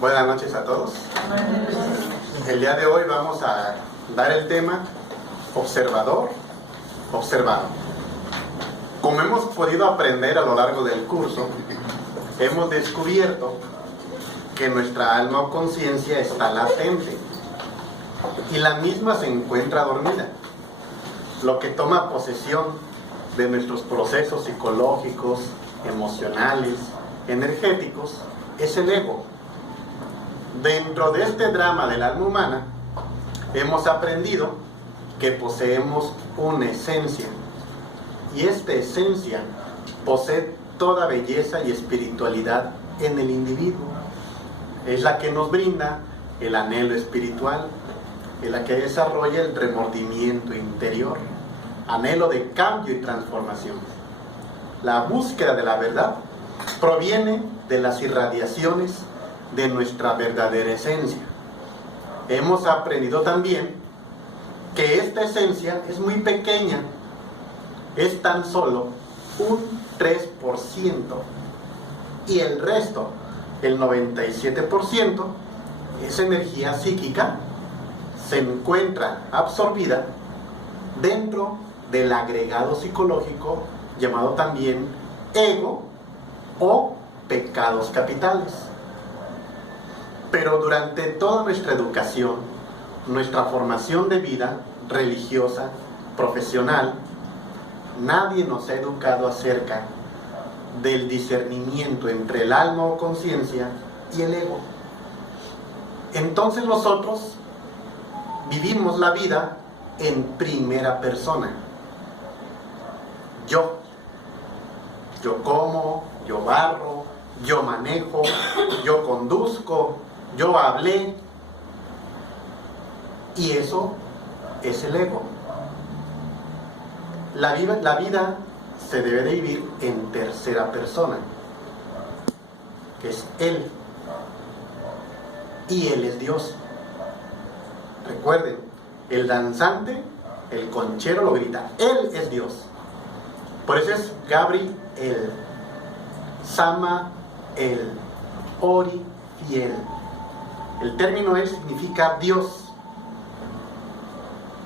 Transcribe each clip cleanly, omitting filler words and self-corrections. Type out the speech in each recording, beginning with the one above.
Buenas noches a todos. El día de hoy vamos a dar el tema observador, observado. Como hemos podido aprender a lo largo del curso, hemos descubierto que nuestra alma o conciencia está latente y la misma se encuentra dormida. Lo que toma posesión de nuestros procesos psicológicos, emocionales, energéticos, es el ego. Dentro de este drama del alma humana, hemos aprendido que poseemos una esencia, y esta esencia posee toda belleza y espiritualidad en el individuo. Es la que nos brinda el anhelo espiritual, es la que desarrolla el remordimiento interior, anhelo de cambio y transformación. La búsqueda de la verdad proviene de las irradiaciones de nuestra verdadera esencia. Hemos aprendido también que esta esencia es muy pequeña, es tan solo un 3%, y el resto, el 97%, es energía psíquica, se encuentra absorbida dentro del agregado psicológico llamado también ego o pecados capitales. Pero durante toda nuestra educación, nuestra formación de vida religiosa, profesional, nadie nos ha educado acerca del discernimiento entre el alma o conciencia y el ego. Entonces nosotros vivimos la vida en primera persona. Yo como, yo barro, yo manejo, yo conduzco, yo hablé, y eso es el ego. La vida se debe de vivir en tercera persona, que es Él, y Él es Dios. Recuerden, el danzante, el conchero lo grita, Él es Dios. Por eso es Gabriel, Samael, Orifiel. El término Él significa Dios.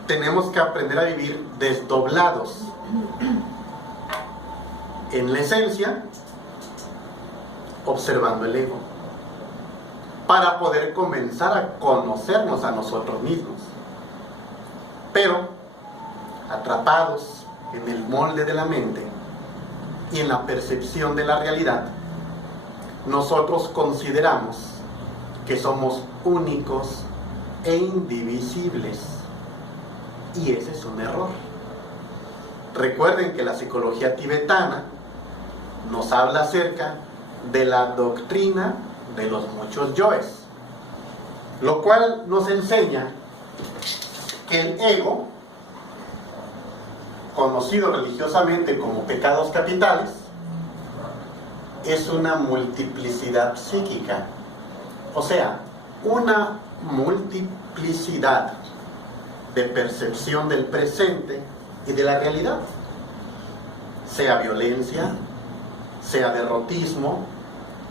Tenemos que aprender a vivir desdoblados en la esencia, observando el ego, para poder comenzar a conocernos a nosotros mismos. Pero atrapados en el molde de la mente y en la percepción de la realidad, nosotros consideramos que somos únicos e indivisibles, y ese es un error. Recuerden que la psicología tibetana nos habla acerca de la doctrina de los muchos yoes, lo cual nos enseña que el ego, conocido religiosamente como pecados capitales, es una multiplicidad psíquica, o sea, una multiplicidad de percepción del presente y de la realidad, sea violencia, sea derrotismo,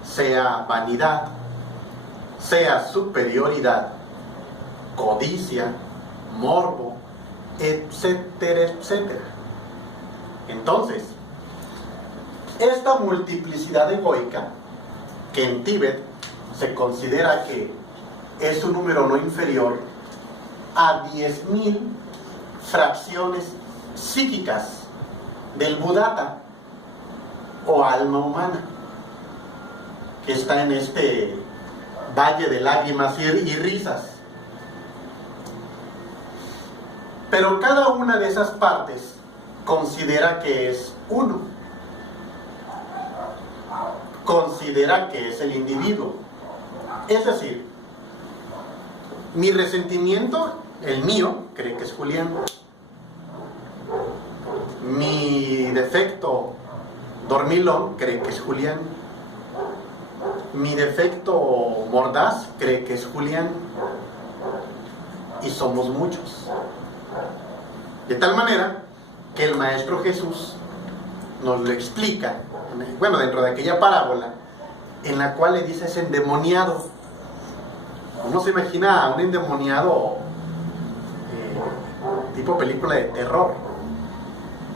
sea vanidad, sea superioridad, codicia, morbo, etcétera, etcétera. Entonces, esta multiplicidad egoica, que en Tíbet se considera que es un número no inferior a 10.000 fracciones psíquicas del Buddhata o alma humana, que está en este valle de lágrimas y risas. Pero cada una de esas partes considera que es uno, considera que es el individuo. Es decir, mi resentimiento, el mío, cree que es Julián. Mi defecto dormilón cree que es Julián. Mi defecto mordaz cree que es Julián. Y somos muchos. De tal manera que el Maestro Jesús nos lo explica, bueno, dentro de aquella parábola, en la cual le dice es endemoniado. Uno se imagina a un endemoniado tipo película de terror,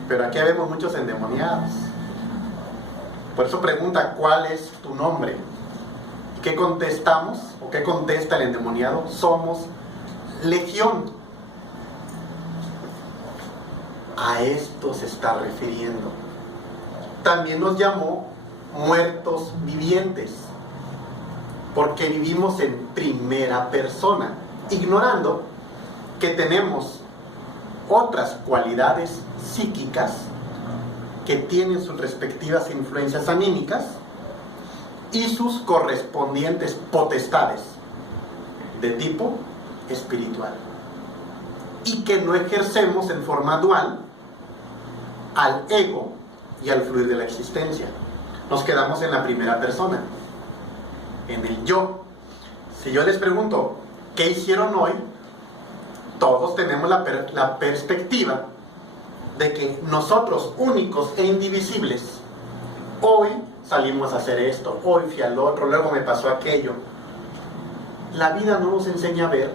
pero aquí vemos muchos endemoniados. Por eso pregunta, ¿cuál es tu nombre? ¿Y qué contestamos? ¿O qué contesta el endemoniado? Somos legión. A esto se está refiriendo. También nos llamó muertos vivientes, porque vivimos en primera persona, ignorando que tenemos otras cualidades psíquicas que tienen sus respectivas influencias anímicas y sus correspondientes potestades de tipo espiritual, y que no ejercemos en forma dual al ego y al fluir de la existencia. Nos quedamos en la primera persona, en el yo. Si yo les pregunto, ¿qué hicieron hoy? Todos tenemos la perspectiva de que nosotros, únicos e indivisibles, hoy salimos a hacer esto, hoy fui al otro, luego me pasó aquello. La vida no nos enseña a ver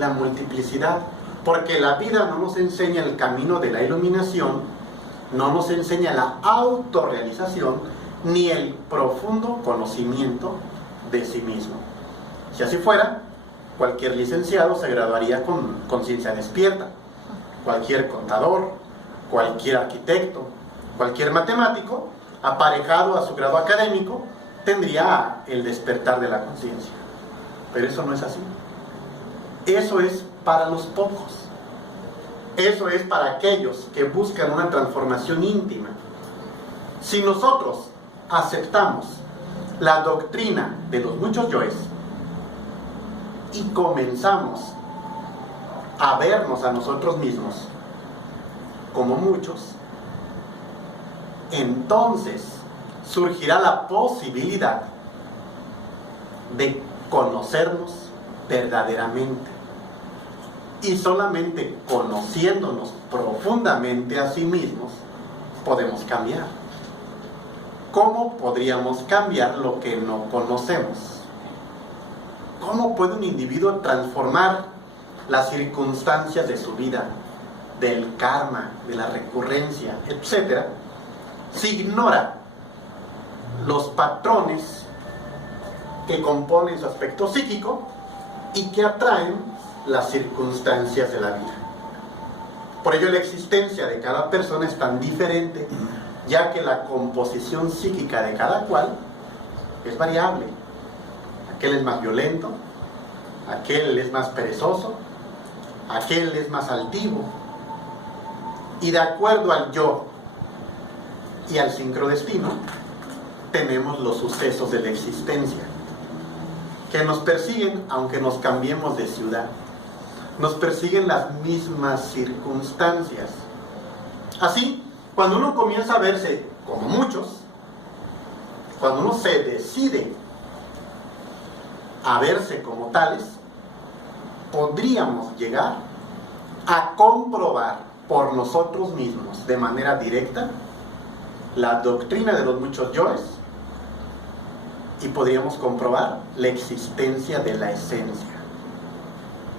la multiplicidad, porque la vida no nos enseña el camino de la iluminación, no nos enseña la autorrealización, ni el profundo conocimiento de sí mismo. Si así fuera, cualquier licenciado se graduaría con conciencia despierta, cualquier contador, cualquier arquitecto, cualquier matemático, aparejado a su grado académico, tendría el despertar de la conciencia. Pero eso no es así. Eso es para los pocos. Eso es para aquellos que buscan una transformación íntima. Si nosotros aceptamos la doctrina de los muchos yoes y comenzamos a vernos a nosotros mismos como muchos, entonces surgirá la posibilidad de conocernos verdaderamente. Y solamente conociéndonos profundamente a sí mismos podemos cambiar. ¿Cómo podríamos cambiar lo que no conocemos? ¿Cómo puede un individuo transformar las circunstancias de su vida, del karma, de la recurrencia, etcétera, si ignora los patrones que componen su aspecto psíquico y que atraen las circunstancias de la vida? Por ello la existencia de cada persona es tan diferente, ya que la composición psíquica de cada cual es variable. Aquel es más violento, aquel es más perezoso, aquel es más altivo, y de acuerdo al yo y al sincrodestino tenemos los sucesos de la existencia que nos persiguen aunque nos cambiemos de ciudad. Nos persiguen las mismas circunstancias. Así, cuando uno comienza a verse como muchos, cuando uno se decide a verse como tales, podríamos llegar a comprobar por nosotros mismos de manera directa la doctrina de los muchos yoes, y podríamos comprobar la existencia de la esencia.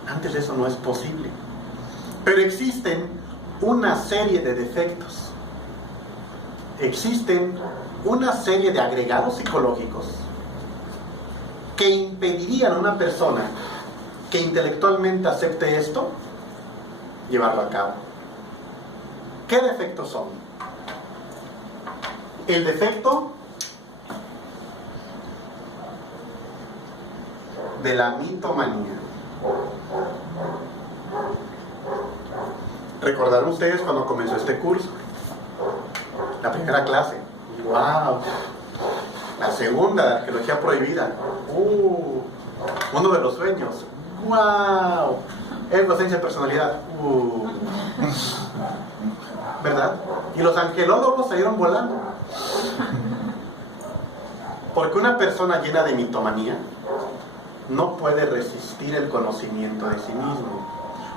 Antes de eso no es posible. Pero existen una serie de defectos, existen una serie de agregados psicológicos que impedirían a una persona que intelectualmente acepte esto, llevarlo a cabo. ¿Qué defectos son? El defecto de la mitomanía. Recordarán ustedes cuando comenzó este curso, la primera clase, ¡wow! La segunda, de arqueología prohibida, mundo de los sueños, ¡wow! Ego, esencia, personalidad, ¿verdad? Y los angelólogos salieron volando. Porque una persona llena de mitomanía no puede resistir el conocimiento de sí mismo.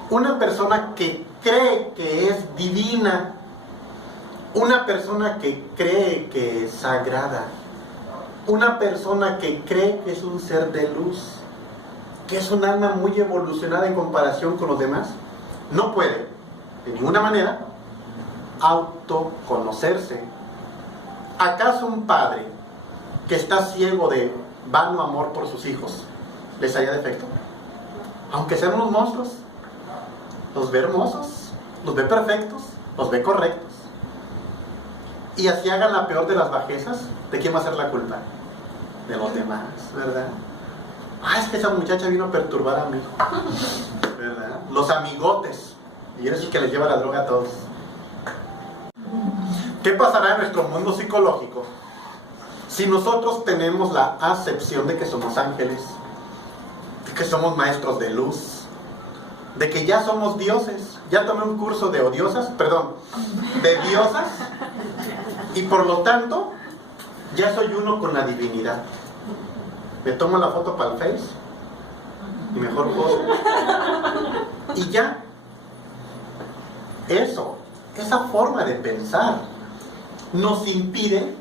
Una persona que cree que es divina, una persona que cree que es sagrada, una persona que cree que es un ser de luz, que es un alma muy evolucionada en comparación con los demás, no puede, de ninguna manera, autoconocerse. ¿Acaso un padre que está ciego de vano amor por sus hijos les haría defecto? Aunque sean unos monstruos, los ve hermosos, los ve perfectos, los ve correctos. Y así hagan la peor de las bajezas, ¿de quién va a ser la culpa? De los demás, ¿verdad? Ah, es que esa muchacha vino a perturbar a mi hijo, ¿verdad? Los amigotes, y eres el que les lleva la droga a todos. ¿Qué pasará en nuestro mundo psicológico si nosotros tenemos la acepción de que somos ángeles, de que somos maestros de luz, de que ya somos dioses? Ya tomé un curso de diosas, y por lo tanto ya soy uno con la divinidad. Me tomo la foto para el Face y mejor poso y ya. Esa forma de pensar nos impide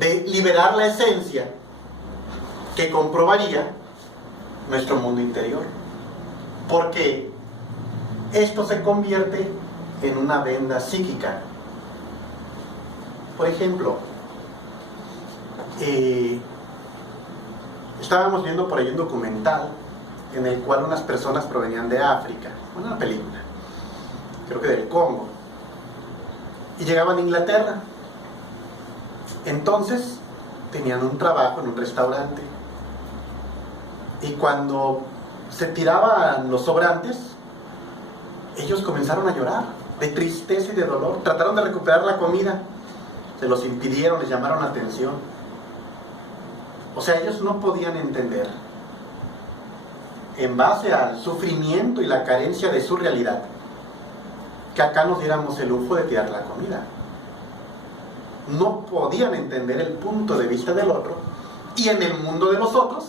de liberar la esencia que comprobaría nuestro mundo interior, porque esto se convierte en una venda psíquica. Por ejemplo, estábamos viendo por ahí un documental en el cual unas personas provenían de África, una película, creo que del Congo, y llegaban a Inglaterra. Entonces tenían un trabajo en un restaurante, y cuando se tiraban los sobrantes, ellos comenzaron a llorar de tristeza y de dolor. Trataron de recuperar la comida, se los impidieron, les llamaron la atención. O sea, ellos no podían entender, en base al sufrimiento y la carencia de su realidad, que acá nos diéramos el lujo de tirar la comida. No podían entender el punto de vista del otro, y en el mundo de los otros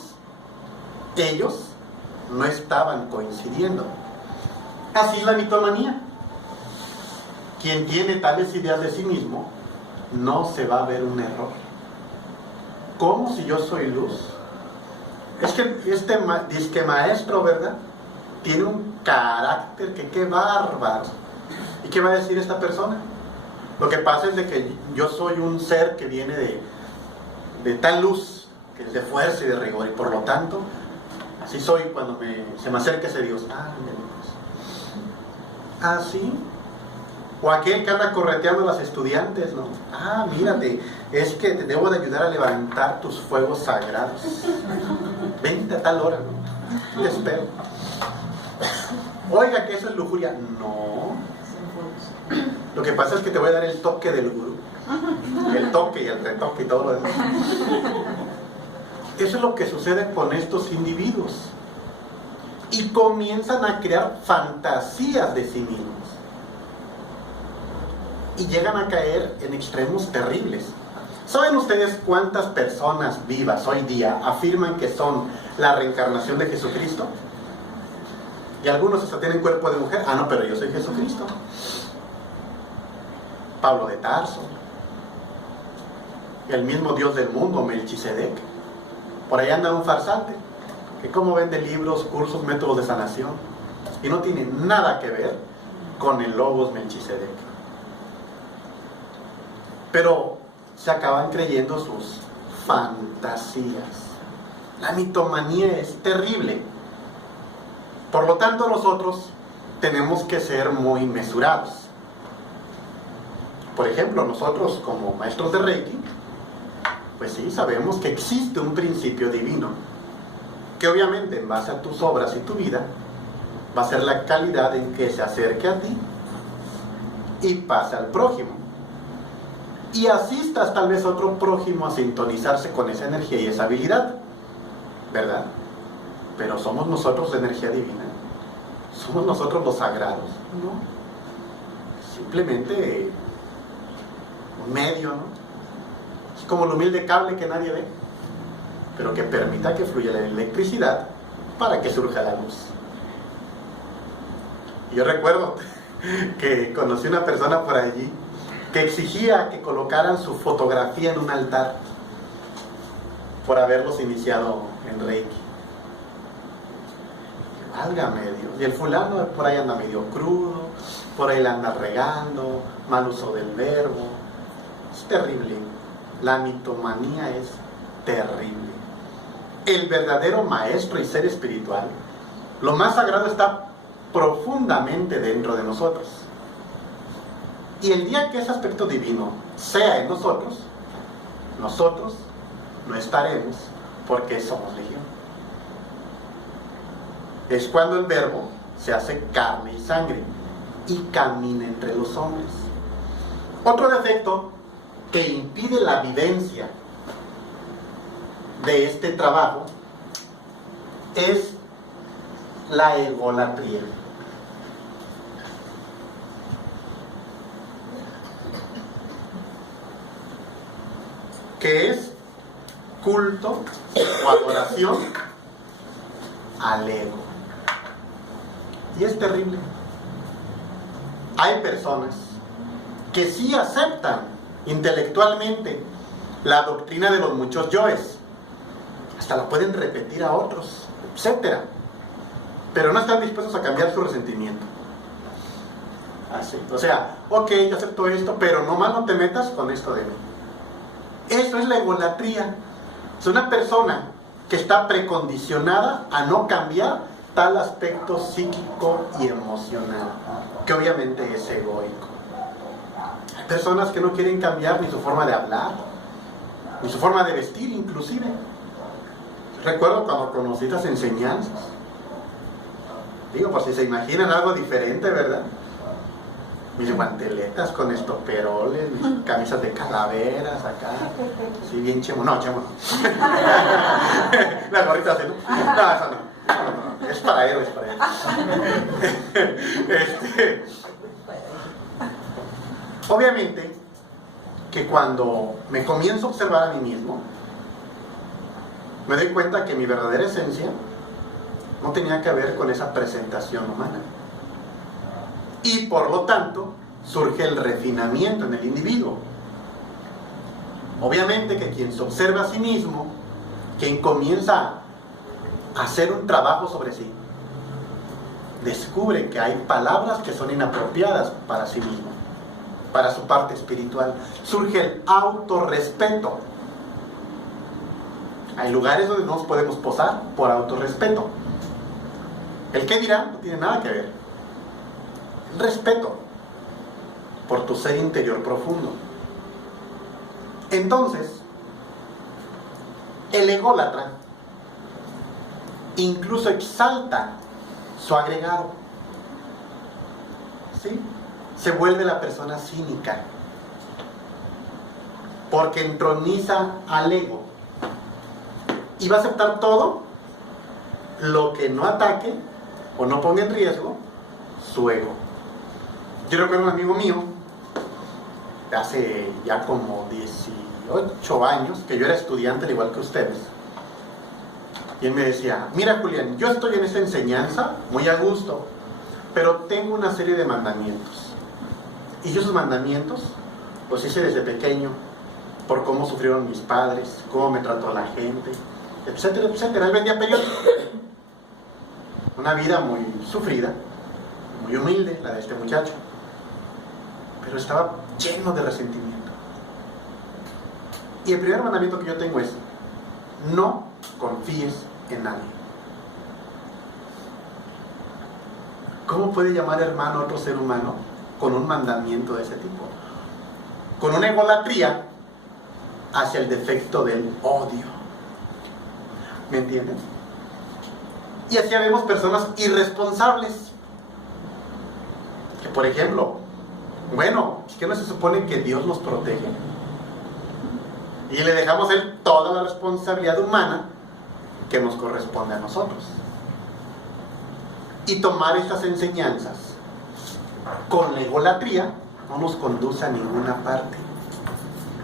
ellos no estaban coincidiendo. Así la mitomanía. Quien tiene tales ideas de sí mismo no se va a ver un error. ¿Cómo si yo soy luz? Es que este disque maestro, ¿verdad? Tiene un carácter que qué bárbaro. ¿Y qué va a decir esta persona? Lo que pasa es de que yo soy un ser que viene de tal luz, que es de fuerza y de rigor, y por lo tanto, así soy cuando se me acerca ese Dios. Ah, sí. O aquel que anda correteando a las estudiantes, ¿no? Ah, mírate, es que te debo de ayudar a levantar tus fuegos sagrados. Vente a tal hora, ¿no? Te espero. Oiga, que eso es lujuria. No. Lo que pasa es que te voy a dar el toque del gurú. El toque y el retoque y todo lo demás. Eso es lo que sucede con estos individuos. Y comienzan a crear fantasías de sí mismos. Y llegan a caer en extremos terribles. ¿Saben ustedes cuántas personas vivas hoy día afirman que son la reencarnación de Jesucristo? Y algunos hasta tienen cuerpo de mujer. Ah, no, pero yo soy Jesucristo. Pablo de Tarso, el mismo Dios del mundo, Melquisedec. Por ahí anda un farsante que como vende libros, cursos, métodos de sanación, y no tiene nada que ver con el Logos Melquisedec. Pero se acaban creyendo sus fantasías. La mitomanía es terrible. Por lo tanto, nosotros tenemos que ser muy mesurados. Por ejemplo, nosotros como maestros de Reiki, pues sí, sabemos que existe un principio divino, que obviamente en base a tus obras y tu vida, va a ser la calidad en que se acerque a ti y pase al prójimo. Y asistas tal vez a otro prójimo a sintonizarse con esa energía y esa habilidad, ¿verdad? Pero somos nosotros la energía divina, somos nosotros los sagrados, ¿no? Simplemente un medio, ¿no? Es como el humilde cable que nadie ve, pero que permita que fluya la electricidad para que surja la luz. Yo recuerdo que conocí una persona por allí que exigía que colocaran su fotografía en un altar por haberlos iniciado en Reiki. válgame Dios. Y el fulano por ahí anda medio crudo, por ahí la anda regando, mal uso del verbo. Es terrible. La mitomanía es terrible. El verdadero maestro y ser espiritual, lo más sagrado está profundamente dentro de nosotros. Y el día que ese aspecto divino sea en nosotros no estaremos porque somos legión. Es cuando el verbo se hace carne y sangre y camina entre los hombres. Otro defecto que impide la vivencia de este trabajo es la egolatría. Que es culto o adoración al ego. Y es terrible. Hay personas que sí aceptan intelectualmente la doctrina de los muchos yoes, hasta la pueden repetir a otros, etcétera, pero no están dispuestos a cambiar su resentimiento. Así, o sea, ok, yo acepto esto, pero nomás no te metas con esto de mí. Eso es la egolatría. Es una persona que está precondicionada a no cambiar tal aspecto psíquico y emocional, que obviamente es egoico. Hay personas que no quieren cambiar ni su forma de hablar, ni su forma de vestir inclusive. Recuerdo cuando conocí estas enseñanzas. Digo, por si se imaginan algo diferente, ¿verdad? Mis guanteletas con estoperoles, mis camisas de calaveras acá. Sí, bien chemo. No, chemo no. La gorrita así, ¿no? No, eso no. Es para héroes, para héroes. Obviamente que cuando me comienzo a observar a mí mismo, me doy cuenta que mi verdadera esencia no tenía que ver con esa presentación humana. Y por lo tanto, surge el refinamiento en el individuo. Obviamente que quien se observa a sí mismo, quien comienza a hacer un trabajo sobre sí, descubre que hay palabras que son inapropiadas para sí mismo, para su parte espiritual. Surge el autorrespeto. Hay lugares donde no nos podemos posar por autorrespeto. El qué dirá no tiene nada que ver. Respeto por tu ser interior profundo. Entonces, el ególatra incluso exalta su agregado. ¿Sí? Se vuelve la persona cínica, porque entroniza al ego y va a aceptar todo lo que no ataque o no ponga en riesgo su ego. Yo recuerdo un amigo mío de hace ya como 18 años, que yo era estudiante al igual que ustedes, y él me decía: mira Julián, yo estoy en esta enseñanza muy a gusto, pero tengo una serie de mandamientos, y yo esos mandamientos los hice desde pequeño, por cómo sufrieron mis padres, cómo me trató la gente, etcétera, etcétera. Él vendía periódicos. Una vida muy sufrida, muy humilde, la de este muchacho, pero estaba lleno de resentimiento. Y el primer mandamiento que yo tengo es: no confíes en nadie. ¿Cómo puede llamar hermano a otro ser humano con un mandamiento de ese tipo? Con una egolatría hacia el defecto del odio. ¿Me entienden? Y así vemos personas irresponsables que, por ejemplo, bueno, ¿es que no se supone que Dios nos protege? Y le dejamos a Él toda la responsabilidad humana que nos corresponde a nosotros. Y tomar estas enseñanzas con la egolatría no nos conduce a ninguna parte,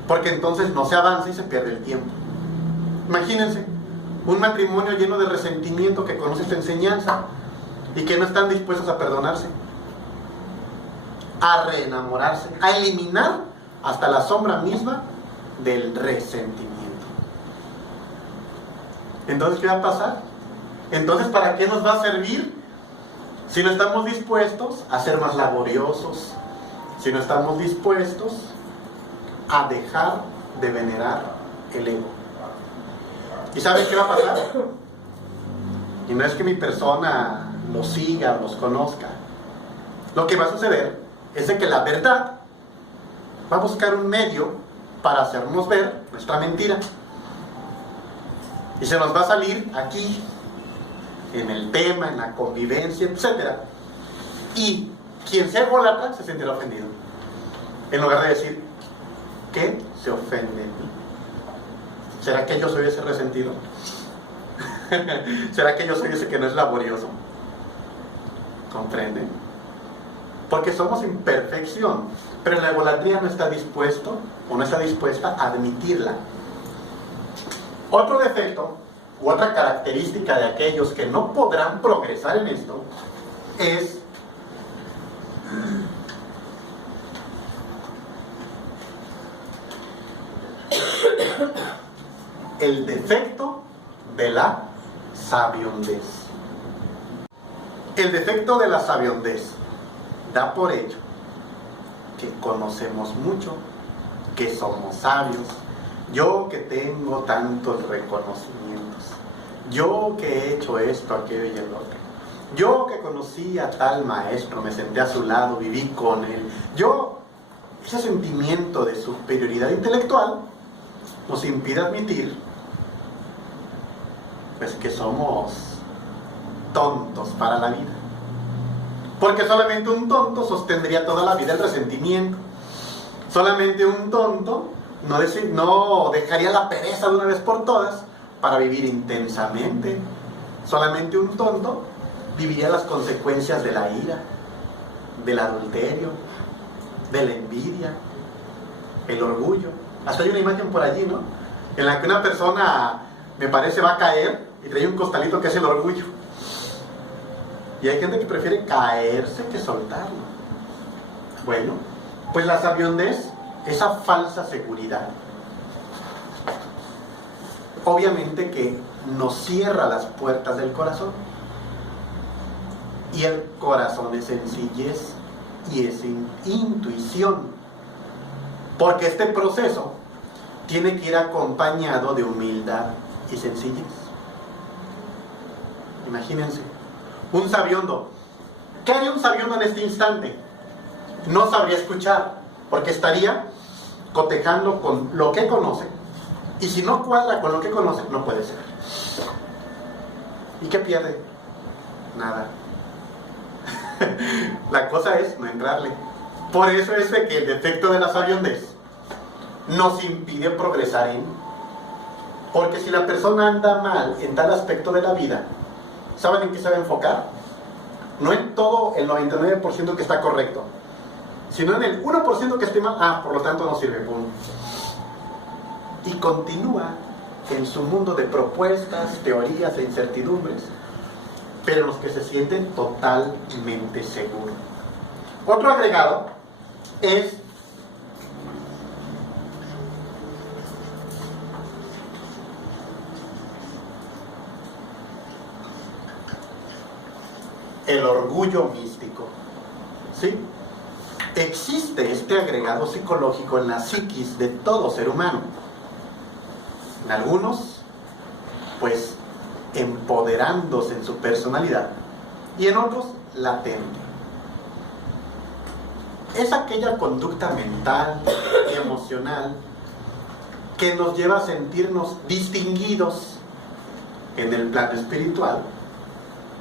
porque entonces no se avanza y se pierde el tiempo. Imagínense un matrimonio lleno de resentimiento que conoce esta enseñanza y que no están dispuestos a perdonarse, a reenamorarse, a eliminar hasta la sombra misma del resentimiento. Entonces, ¿qué va a pasar? Entonces, ¿para qué nos va a servir Si no estamos dispuestos a ser más laboriosos, si no estamos dispuestos a dejar de venerar el ego. ¿Y saben qué va a pasar? Y no es que mi persona los siga, los conozca. Lo que va a suceder es de que la verdad va a buscar un medio para hacernos ver nuestra mentira. Y se nos va a salir aquí, en el tema, en la convivencia, etc. Y quien sea ególatra se sentirá ofendido. En lugar de decir, ¿qué se ofende? ¿Será que yo soy ese resentido? ¿Será que yo soy ese que no es laborioso? ¿Comprenden? Porque somos imperfección, pero la egolatría no está dispuesto o no está dispuesta a admitirla. Otro defecto u otra característica de aquellos que no podrán progresar en esto es el defecto de la sabiondez. El defecto de la sabiondez da por hecho que conocemos mucho, que somos sabios. Yo que tengo tantos reconocimientos, yo que he hecho esto, aquello y el otro, yo que conocí a tal maestro, me senté a su lado, viví con él. Ese sentimiento de superioridad intelectual nos impide admitir pues que somos tontos para la vida. Porque solamente un tonto sostendría toda la vida el resentimiento. Solamente un tonto no dejaría la pereza de una vez por todas para vivir intensamente. Solamente un tonto viviría las consecuencias de la ira, del adulterio, de la envidia, el orgullo. Hasta hay una imagen por allí, ¿no? En la que una persona, me parece, va a caer y trae un costalito que es el orgullo. Y hay gente que prefiere caerse que soltarlo. Bueno, pues la sabiondez, esa falsa seguridad, obviamente que nos cierra las puertas del corazón. Y el corazón es sencillez y es intuición. Porque este proceso tiene que ir acompañado de humildad y sencillez. Imagínense, un sabiondo. ¿Qué haría un sabiondo en este instante? No sabría escuchar, porque estaría cotejando con lo que conoce, y si no cuadra con lo que conoce, no puede ser. ¿Y qué pierde? Nada. La cosa es no entrarle. Por eso es de que el defecto de la sabiondez nos impide progresar porque si la persona anda mal en tal aspecto de la vida, ¿saben en qué se va a enfocar? No en todo el 99% que está correcto, sino en el 1% que esté mal. Por lo tanto no sirve. ¡Pum! Y continúa en su mundo de propuestas, teorías e incertidumbres, pero los que se sienten totalmente seguros. Otro agregado es el orgullo místico. ¿Sí? Existe este agregado psicológico en la psiquis de todo ser humano. En algunos, pues, empoderándose en su personalidad, y en otros, latente. Es aquella conducta mental y emocional que nos lleva a sentirnos distinguidos en el plano espiritual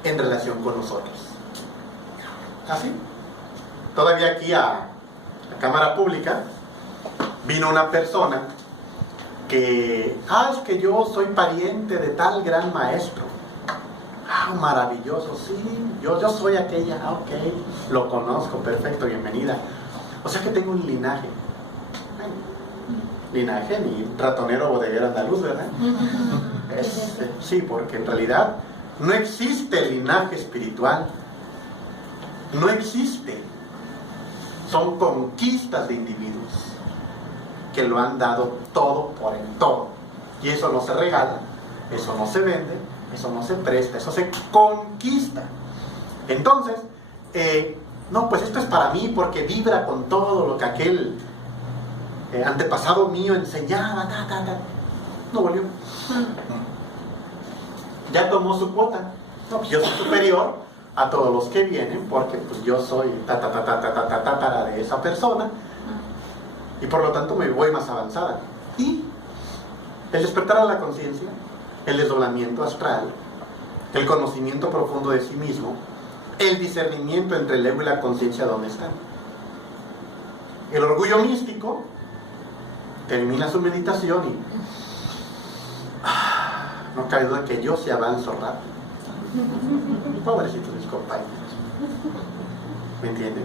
en relación con nosotros. ¿Así? Todavía aquí a la cámara pública vino una persona que, es que yo soy pariente de tal gran maestro. Maravilloso, sí, yo soy aquella, ok, lo conozco, perfecto, bienvenida. O sea que tengo un linaje. Linaje ni ratonero bodeguero andaluz, ¿verdad? Sí, porque en realidad no existe linaje espiritual. No existe. Son conquistas de individuos que lo han dado todo por el todo. Y eso no se regala, eso no se vende, eso no se presta, eso se conquista. Entonces, no, pues esto es para mí porque vibra con todo lo que aquel antepasado mío enseñaba. No volvió. Ya tomó su cuota. No, pues yo soy superior a todos los que vienen porque pues yo soy tatara de esa persona y por lo tanto me voy más avanzada. Y el despertar a la conciencia, el desdoblamiento astral, el conocimiento profundo de sí mismo, el discernimiento entre el ego y la conciencia, ¿dónde están? El orgullo místico termina su meditación y no cabe duda que yo sí avanzo rápido. Pobrecitos mis compañeros. ¿Me entienden?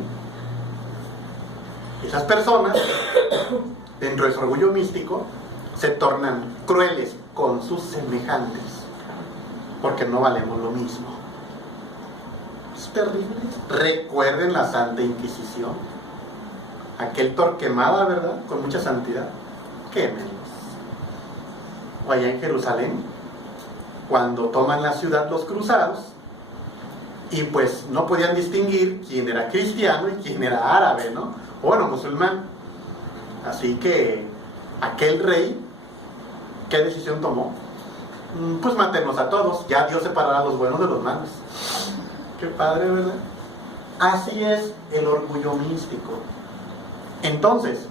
Esas personas, dentro de su orgullo místico, se tornan crueles con sus semejantes porque no valemos lo mismo. Es terrible. Recuerden la Santa Inquisición, aquel Torquemada, ¿verdad? Con mucha santidad. Quémenlos. O allá en Jerusalén, cuando toman la ciudad los cruzados y pues no podían distinguir quién era cristiano y quién era árabe, ¿no? O bueno, musulmán. Así que aquel rey, ¿qué decisión tomó? Pues matémonos a todos, ya Dios separará a los buenos de los malos. Qué padre, ¿verdad? Así es el orgullo místico. Entonces,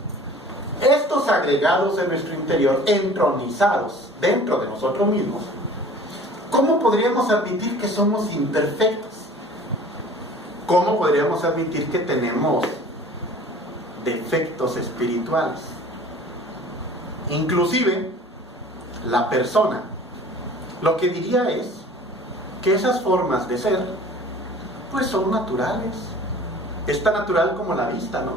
estos agregados de nuestro interior, entronizados dentro de nosotros mismos, ¿cómo podríamos admitir que somos imperfectos? ¿Cómo podríamos admitir que tenemos defectos espirituales? Inclusive, la persona lo que diría es que esas formas de ser pues son naturales. Es tan natural como la vista, ¿no?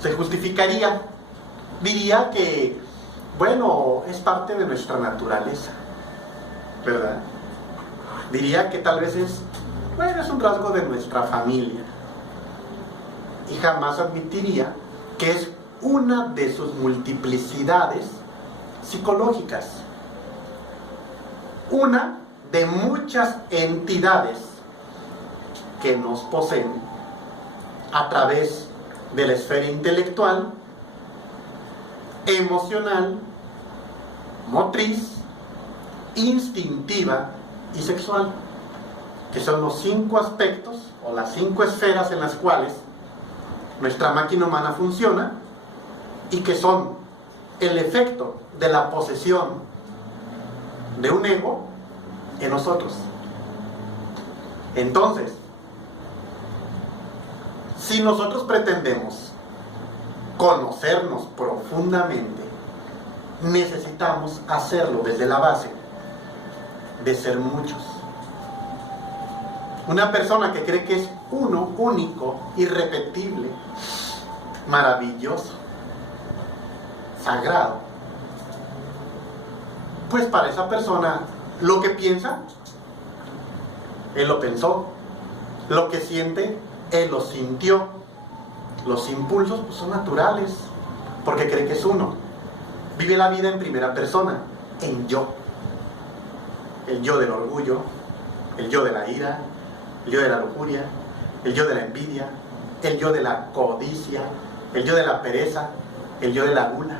Se justificaría, diría que bueno, es parte de nuestra naturaleza, ¿verdad? Diría que tal vez es un rasgo de nuestra familia. Y jamás admitiría que es una de sus multiplicidades psicológicas. Una de muchas entidades que nos poseen a través de la esfera intelectual, emocional, motriz, instintiva y sexual, que son los 5 aspectos o las 5 esferas en las cuales nuestra máquina humana funciona y que son el efecto de la posesión de un ego en nosotros. Entonces, si nosotros pretendemos conocernos profundamente, necesitamos hacerlo desde la base de ser muchos. Una persona que cree que es uno, único, irrepetible, maravilloso, sagrado, pues para esa persona lo que piensa, él lo pensó, lo que siente, él lo sintió. Los impulsos pues, son naturales, porque cree que es uno. Vive la vida en primera persona, en yo. El yo del orgullo, el yo de la ira, el yo de la lujuria, el yo de la envidia, el yo de la codicia, el yo de la pereza, el yo de la gula.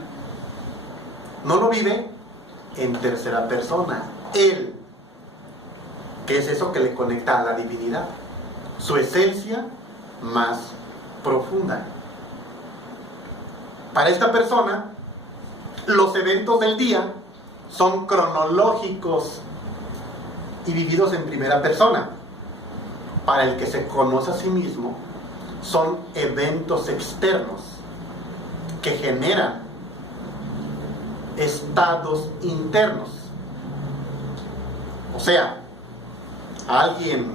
No lo vive en tercera persona. Él, que es eso que le conecta a la divinidad, su esencia más profunda. Para esta persona, los eventos del día son cronológicos y vividos en primera persona. Para el que se conoce a sí mismo, son eventos externos que generan estados internos. O sea, alguien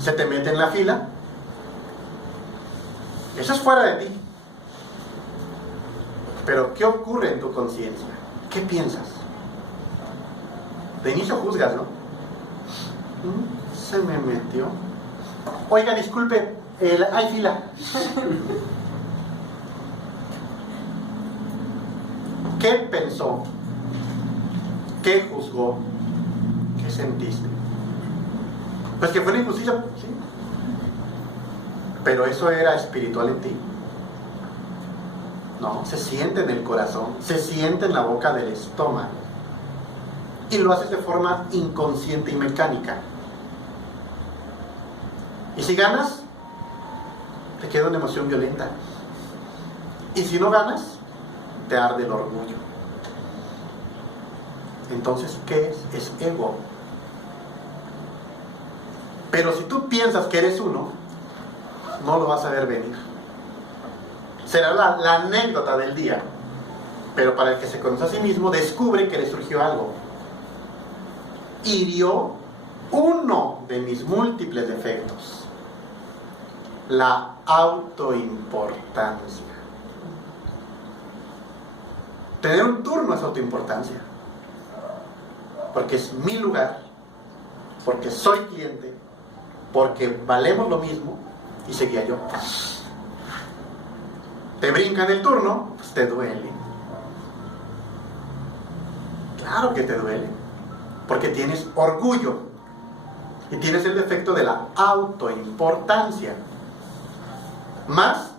se te mete en la fila, eso es fuera de ti. Pero ¿qué ocurre en tu conciencia? ¿Qué piensas? De inicio juzgas, ¿no? Se me metió. Oiga, disculpe, hay fila. ¿Qué pensó? ¿Qué juzgó? ¿Qué ¿Qué sentiste? Pues que fue una injusticia, sí. Pero eso era espiritual en ti. No, se siente en el corazón, se siente en la boca del estómago. Y lo haces de forma inconsciente y mecánica. Y si ganas, te queda una emoción violenta. Y si no ganas, te arde el orgullo. Entonces, ¿qué es? Es ego. Pero si tú piensas que eres uno, no lo vas a ver venir. Será la anécdota del día. Pero para el que se conoce a sí mismo, descubre que le surgió algo. Hirió uno de mis múltiples defectos: la autoimportancia. Tener un turno es autoimportancia. Porque es mi lugar, porque soy cliente, porque valemos lo mismo y seguía yo. Te brincan el turno, pues te duele. Claro que te duele, porque tienes orgullo y tienes el defecto de la autoimportancia, más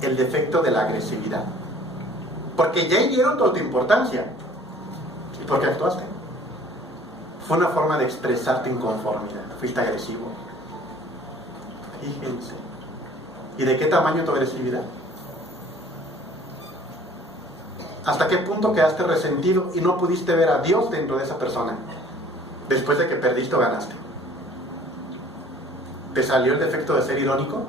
el defecto de la agresividad, porque ya hirieron tu autoimportancia. ¿Y por qué actuaste? Fue una forma de expresar tu inconformidad. Fuiste agresivo. Fíjense. ¿Y de qué tamaño tu agresividad? ¿Hasta qué punto quedaste resentido y no pudiste ver a Dios dentro de esa persona después de que perdiste o ganaste? ¿Te salió el defecto de ser irónico?